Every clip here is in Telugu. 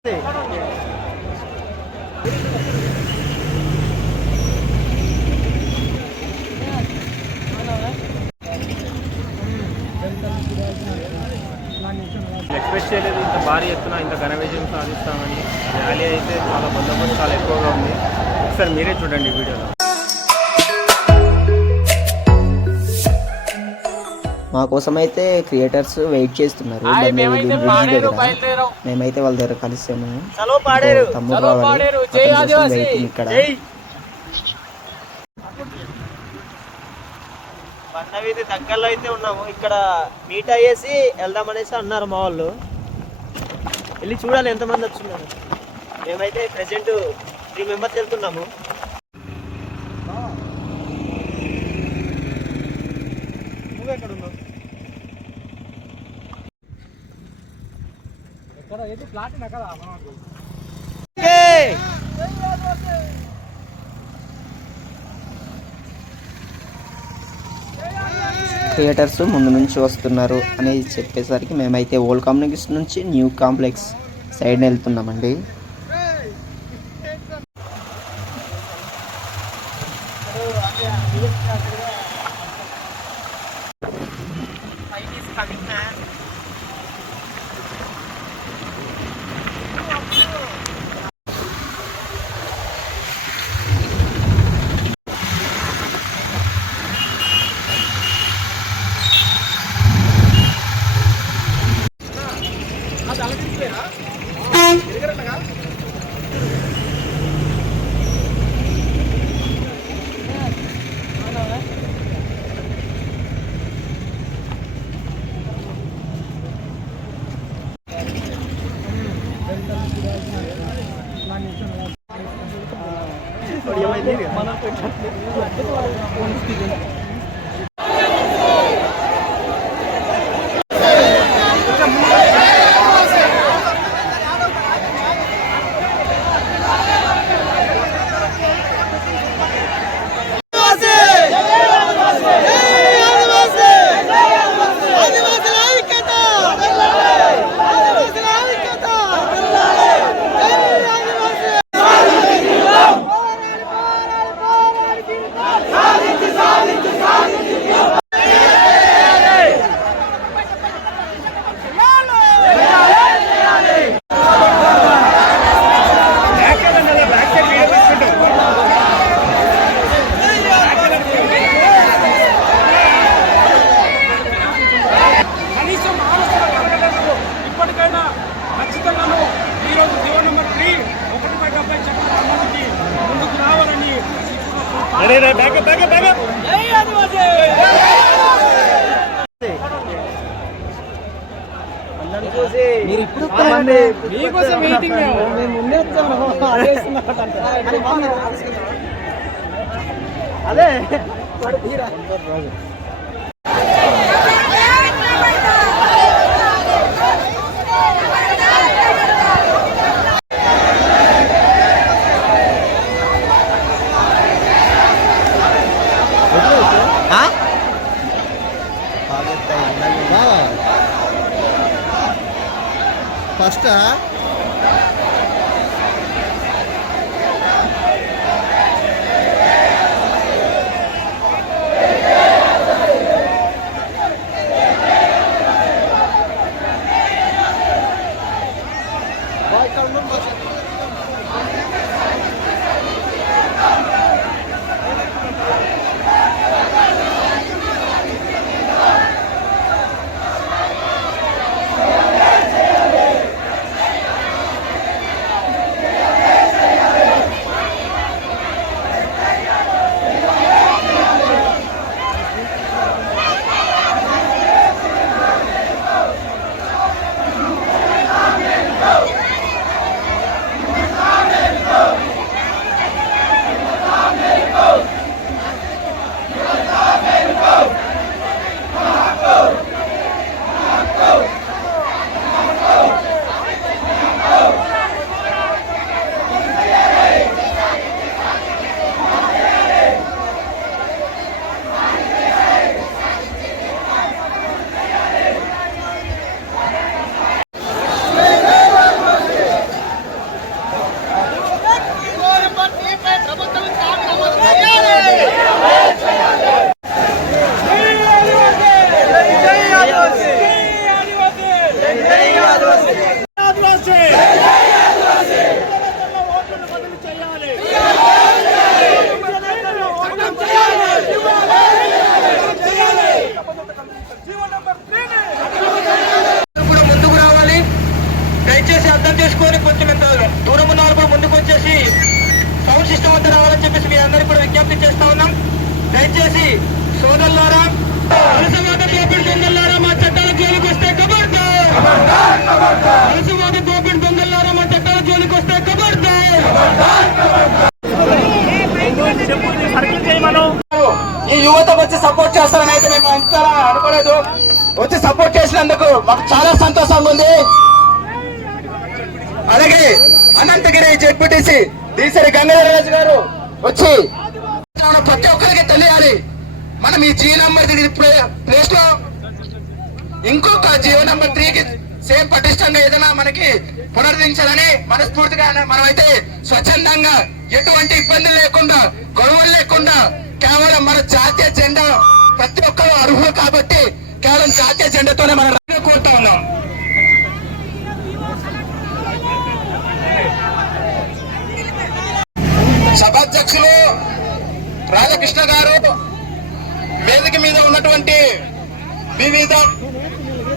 ఎక్స్పెక్ట్ చేయలేదు ఇంత భారీ ఎత్తున ఇంత ఘన విజయం సాధిస్తామని. ర్యాలీ అయితే చాలా బందోబస్తు చాలా ఎక్కువగా ఉంది. ఒకసారి మీరే చూడండి వీడియోలో. మా కోసం అయితే క్రియేటర్స్ వెయిట్ చేస్తున్నారు. మేమైతే వాళ్ళ దగ్గర కలిసాము. తమ్ముడు రావాలి ఇక్కడ. బండవీధి దగ్గరలో అయితే ఉన్నాము. ఇక్కడ మీట్ అయ్యేసి వెళ్దామనేసి అన్నారు మా వాళ్ళు. వెళ్ళి చూడాలి ఎంతమంది వచ్చున్నారు. మేమైతే ప్రెసెంట్ 3 మెంబర్స్ వెళ్తున్నాము. ఎక్కడ ఉన్నావు? ఎక్కడ ఏది ప్లాట్ కదా క్రియేటర్స్ ముందు నుంచి వస్తున్నారు అని చెప్పేసరికి మేమైతే ఓల్డ్ కాంప్లెక్స్ నుంచి న్యూ కాంప్లెక్స్ సైడ్ వెళ్తున్నామండి. అదే ఫస్ట్ తగ్గించుకొని కొంచెం ఎంత దూరం ఉన్న వాళ్ళు కూడా ముందుకు వచ్చేసి సౌండ్ సిస్టమ్ అంతా రావాలని చెప్పేసి మీ అందరికీ కూడా విజ్ఞప్తి చేస్తా ఉన్నాం. దయచేసి సోదరులారా, వలసవాద దోపిడి దొంగలారా మా చట్టాల జోలికి వస్తే ఖబర్దార్. వలసవాద దోపిడి దొంగలారా మా చట్టాల జోలికి వస్తే ఖబర్దార్. ఈ యువతకు వచ్చి సపోర్ట్ చేస్తారని అయితే మేము అంతా అనుకోలేదు. వచ్చి సపోర్ట్ చేసినందుకు మాకు చాలా సంతోషంగా ఉంది. అలాగే అనంతగిరి జెడ్పీటీసీ దీసరి గంగాధరరాజు గారు వచ్చి ప్రతి ఒక్కరికి తెలియాలి, మనం ఈ జీవో నంబర్ 3 ప్లేస్ లో ఇంకొక జీవో నంబర్ 3కి సేమ్ పటిష్టంగా ఏదైనా మనకి పునరుద్ధరించాలని మనస్ఫూర్తిగా మనమైతే స్వచ్ఛందంగా ఎటువంటి ఇబ్బందులు లేకుండా గొడవలు లేకుండా కేవలం మన జాతీయ జెండా ప్రతి ఒక్కరు అర్హులు కాబట్టి కేవలం జాతీయ జెండాతోనే మనం కోరుతా ఉన్నాం. సభాధ్యక్షులు రాధాకృష్ణ గారు, వేదిక మీద ఉన్నటువంటి వివిధ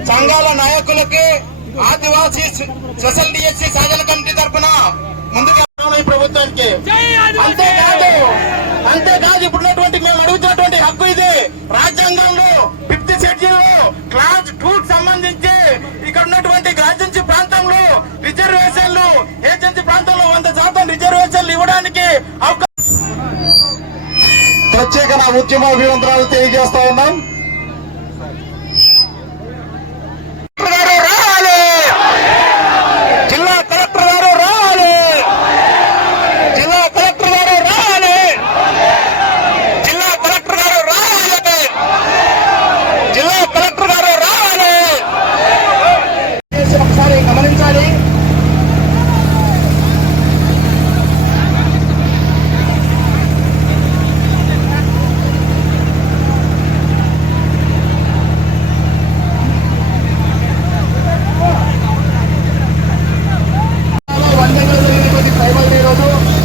సంఘాల నాయకులకి, ఆదివాసీ స్పెషల్ డిఎస్సీ సాధన కమిటీ తరఫున ముందుగా ఈ ప్రభుత్వానికి అంతేకాదు ఇప్పుడున్నటువంటి మేము అడుగుతున్నటువంటి హక్కు ఇది. రాజ్యాంగంలో 5th షెడ్యూల్ క్లాస్ 2కి సంబంధించి ఇక్కడ ఉన్నటువంటి గాజెన్సీ ప్రాంతంలో రిజర్వేషన్లు, ఏజెన్సీ ప్రాంతంలో 100% రిజర్వేషన్లు ఇవ్వడానికి ప్రత్యేక నా ఉద్యమ అభివందనాలు తెలియజేస్తా ఉన్నాం. జిల్లా కలెక్టర్ గారు రావాలి, జిల్లా కలెక్టర్ గారు రావాలి, జిల్లా కలెక్టర్ గారు రావాలి, జిల్లా కలెక్టర్ గారు రావాలి. ఒకసారి గమనించాలి,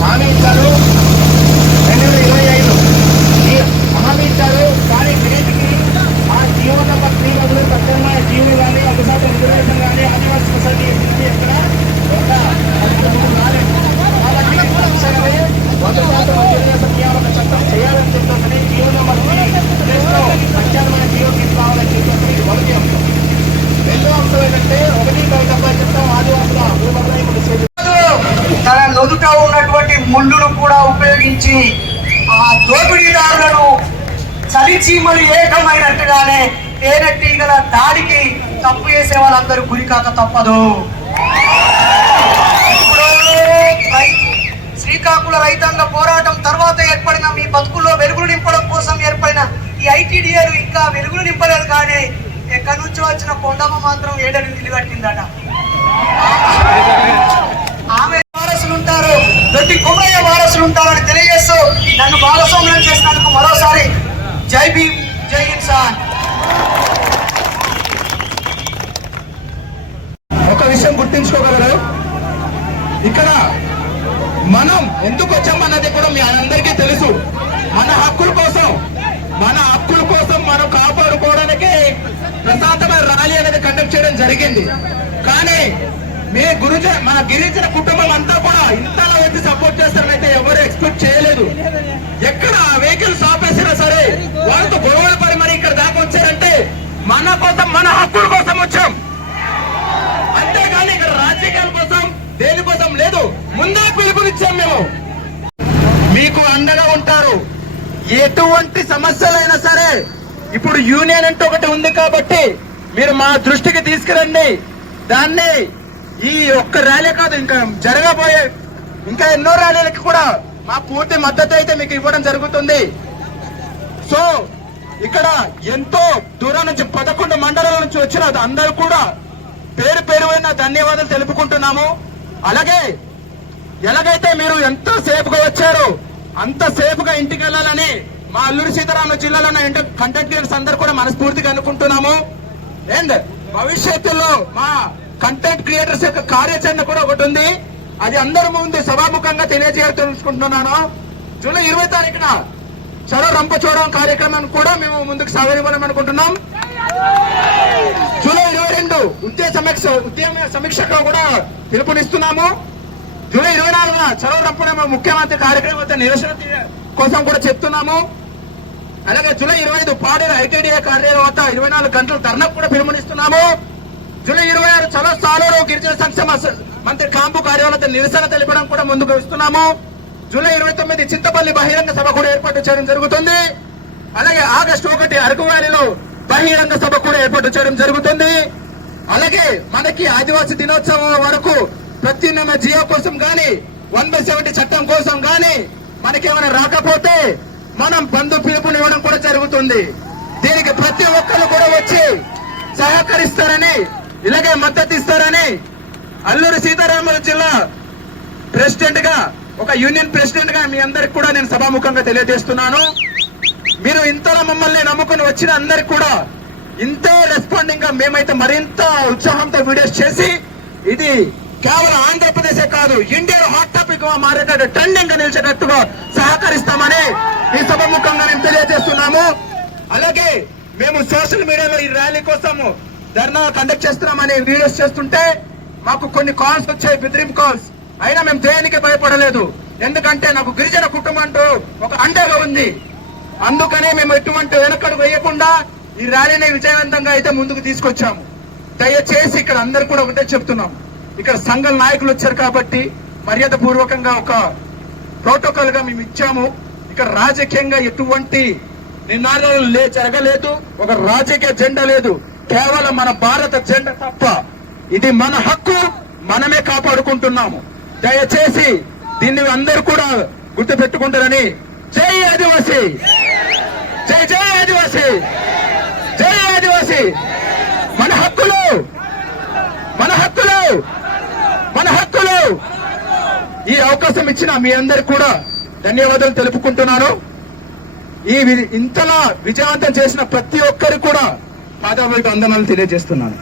హామీ ఇచ్చారు 2025 హామీ ఇచ్చారు. కానీ నేటికి ఆ జీవో నంబర్ 3 బదులు ప్రత్యామ్నాయ జీవులు కానీ 100% రిజర్వేషన్ కానీ ఆదివాసీ సొసైటీ ఎక్కడ రాలేదు. కాబట్టి తక్షణమే 100% రిజర్వేషన్ నియామక చట్టం చేయాలని చెప్పేసి జీవో నంబర్ 3 ప్లేస్లో ప్రత్యామ్నాయ జీవో తీసుకోవాలని చెప్పేసి ఇది మొదటి అంశం. రెండో అంశం ఏంటంటే 1 చట్టం ఆదివాసుల భూబదలాయింపు నిషేధం. తన నొదుట ఉన్నటువంటి ముళ్ళును కూడా ఉపయోగించి ఆ దోపిడీదారులను చలిచీమలు ఏకమైనట్టుగానే తేనెటీగల దాడికి తప్పు చేసే వాళ్ళందరూ గురికాక తప్పదు. శ్రీకాకుళ రైతాంగ పోరాటం తర్వాత ఏర్పడిన మీ బతుకుల్లో వెలుగులు నింపడం కోసం ఏర్పడిన ఈ ఐటీడీఏలు ఇంకా వెలుగులు నింపలేదు. కానీ ఎక్కడి నుంచి వచ్చిన కొండమ్మ మాత్రం ఏడని నిలబెట్టిందట. ఆమె వారసులు ఉంటారు, దొడ్డి కుమ్మయ్య వారసులు ఉంటారని తెలియజేస్తూ నన్ను భాగస్వామ్యం చేసినందుకు మరోసారి జై భీమ్, జై ఇన్సాన్. ఒక విషయం గుర్తించుకోగలరు, ఇక్కడ మనం ఎందుకు వచ్చామన్నది కూడా మీ అందరికీ తెలుసు. మన హక్కుల కోసం మనం కాపాడుకోవడానికి ప్రశాంతమైన ర్యాలీ అనేది కండక్ట్ చేయడం జరిగింది. కానీ మన గిరిజన కుటుంబం అంతా కూడా ఇంతలా వచ్చి సపోర్ట్ చేస్తారనైతే ఎవరు ఎక్స్పెక్ట్ చేయలేదు. ఎక్కడ వెహికల్స్ ఆపేసినా సరే వాళ్ళతో గొడవలు పడి మరి ఇక్కడ దాకా వచ్చారంటే మన కోసం, మన హక్కుల కోసం వచ్చాం. అంతేగాని ఇక్కడ రాజకీయాల కోసం దేనికోసం లేదు. ముందే పిలుపునిచ్చాం మేము. మీకు అండగా ఉంటారు. ఎటువంటి సమస్యలైనా సరే ఇప్పుడు యూనియన్ అంటూ ఒకటి ఉంది కాబట్టి మీరు మా దృష్టికి తీసుకురండి. దాన్ని ఈ ఒక్క ర్యాలీ కాదు, ఇంకా జరగబోయే ఇంకా ఎన్నో ర్యాలీలకు కూడా మా పూర్తి మద్దతు అయితే మీకు ఇవ్వడం జరుగుతుంది. సో ఇక్కడ ఎంతో దూరం నుంచి 11 మండలాల నుంచి వచ్చిన అందరూ కూడా పేరు పేరువైన ధన్యవాదాలు తెలుపుకుంటున్నాము. అలాగే ఎలాగైతే మీరు ఎంతో సేఫ్ గా వచ్చారో అంత సేఫ్ గా ఇంటికి వెళ్ళాలని మా అల్లూరి సీతారామరాజు జిల్లాలో ఉన్న కంటెంట్ క్రియేటర్స్ అందరూ కూడా మనస్ఫూర్తిగా అనుకుంటున్నాము. అండ్ భవిష్యత్తులో మా కంటెంట్ క్రియేటర్స్ యొక్క కార్యాచరణ కూడా ఒకటి ఉంది. అది అందరి ముందు సభాముఖంగా తెలియజేయాలనుకుంటున్నాను. జూలై 20 తారీఖున చలో రంపచోడవరం కార్యక్రమాన్ని కూడా మేము ముందుకు సాగనివ్వాలని అనుకుంటున్నాం. జూలై 22 ఉద్యమ సమీక్షలో కూడా పిలుపునిస్తున్నాము. జూలై 24న చలో రంపున ముఖ్యమంత్రి కార్యక్రమం వద్ద నిరసన కోసం కూడా చెప్తున్నాము. అలాగే జూలై 25 పాడేరు ఐటీడీఏ కార్యాలయం వద్ద 24 గంటలు ధర్నా కూడా పిలుపునిస్తున్నాము. జూలై 26 చలో సాలూరు గిరిజన సంక్షేమ మంత్రి కాంపు కార్యాలయంలో నిరసన తెలపడం కూడా ముందుకు ఇస్తున్నాము. జూలై 29 చింతపల్లి బహిరంగ సభ కూడా ఏర్పాటు చేయడం జరుగుతుంది. అలాగే ఆగస్టు 1 అరకు వ్యాలీలో బహిరంగ సభ కూడా ఏర్పాటు చేయడం జరుగుతుంది. అలాగే మనకి ఆదివాసీ దినోత్సవం వరకు ప్రత్యున్నమ జియో కోసం గాని 1/70 చట్టం కోసం గాని మనకేమైనా రాకపోతే మనం బంధు పిలుపునివ్వడం కూడా జరుగుతుంది. దీనికి ప్రతి ఒక్కరు కూడా వచ్చి సహకరిస్తారని, ఇలాగే మద్దతు ఇస్తారని అల్లూరి సీతారామరాజు జిల్లా ప్రెసిడెంట్ గా, ఒక యూనియన్ ప్రెసిడెంట్ గా మీ అందరికి కూడా నేను సభాముఖంగా తెలియజేస్తున్నాను. మీరు ఇంతలా మమ్మల్ని నమ్ముకుని వచ్చిన అందరికి కూడా ఇంతే రెస్పాండింగ్ గా మేమైతే మరింత ఉత్సాహంతో వీడియోస్ చేసి ఇది కేవలం ఆంధ్రప్రదేశే కాదు ఇండియాలో హాట్ టాపిక్ గా మారేటట్టు ట్రెండింగ్ గా నిలిచేటట్టుగా సహకరిస్తామని ఈ సభాముఖంగా మేము తెలియజేస్తున్నాము. అలాగే మేము సోషల్ మీడియాలో ఈ ర్యాలీ కోసం ధర్నా కండక్ట్ చేస్తున్నామని వీడియోస్ చేస్తుంటే మాకు కొన్ని కాల్స్ వచ్చాయి, బెదిరింపు కాల్స్. అయినా మేము దేనికి భయపడలేదు. ఎందుకంటే నాకు గిరిజన కుటుంబం అంటూ ఒక అండగా ఉంది. అందుకనే మేము ఎటువంటి వెనకడుగు వేయకుండా ఈ ర్యాలీని విజయవంతంగా అయితే ముందుకు తీసుకొచ్చాము. దయచేసి ఇక్కడ అందరు కూడా ఒకటే చెప్తున్నాం, ఇక్కడ సంఘం నాయకులు వచ్చారు కాబట్టి మర్యాద పూర్వకంగా ఒక ప్రోటోకాల్ గా మేము ఇచ్చాము. ఇక్కడ రాజకీయంగా ఎటువంటి నినాదాలు జరగలేదు, ఒక రాజకీయ జెండా లేదు, కేవలం మన భారత జెండా తప్ప. ఇది మన హక్కు, మనమే కాపాడుకుంటున్నాము. దయచేసి దీన్ని అందరూ కూడా గుర్తు పెట్టుకుంటారని. జై ఆదివాసీ, జై జై ఆదివాసీ, జై ఆదివాసీ. మన హక్కులు, మన హక్కులు, మన హక్కులు. ఈ అవకాశం ఇచ్చిన మీ అందరికి కూడా ధన్యవాదాలు తెలుపుకుంటున్నాను. ఇంతలా విజయవంతం చేసిన ప్రతి ఒక్కరికి కూడా పాదాభివందనాలు వందనాలు తెలియజేస్తున్నాను.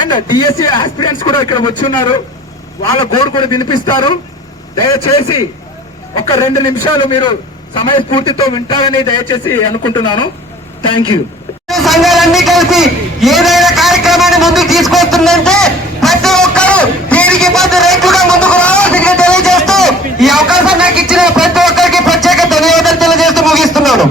అండ్ డిఎస్సి ఆస్పిరెంట్స్ కూడా ఇక్కడ వచ్చి ఉన్నారు, వాళ్ళ గోడు కూడా వినిపిస్తారు. దయచేసి ఒక 2 నిమిషాలు మీరు సమయస్ఫూర్తితో వింటారని దయచేసి అనుకుంటున్నాను. Thank you. సంఘాలన్నీ కలిసి ఏదైనా కార్యక్రమాన్ని ముందుకు తీసుకొస్తుందంటే ప్రతి ఒక్కరు దీనికి పెద్ద రైతుగా ముందుకు రావాల్సిందిగా తెలియజేస్తూ ఈ అవకాశం నాకు ఇచ్చిన ప్రతి ఒక్కరికి ప్రత్యేక ధన్యవాదాలు తెలియజేస్తూ ముగిస్తున్నాను.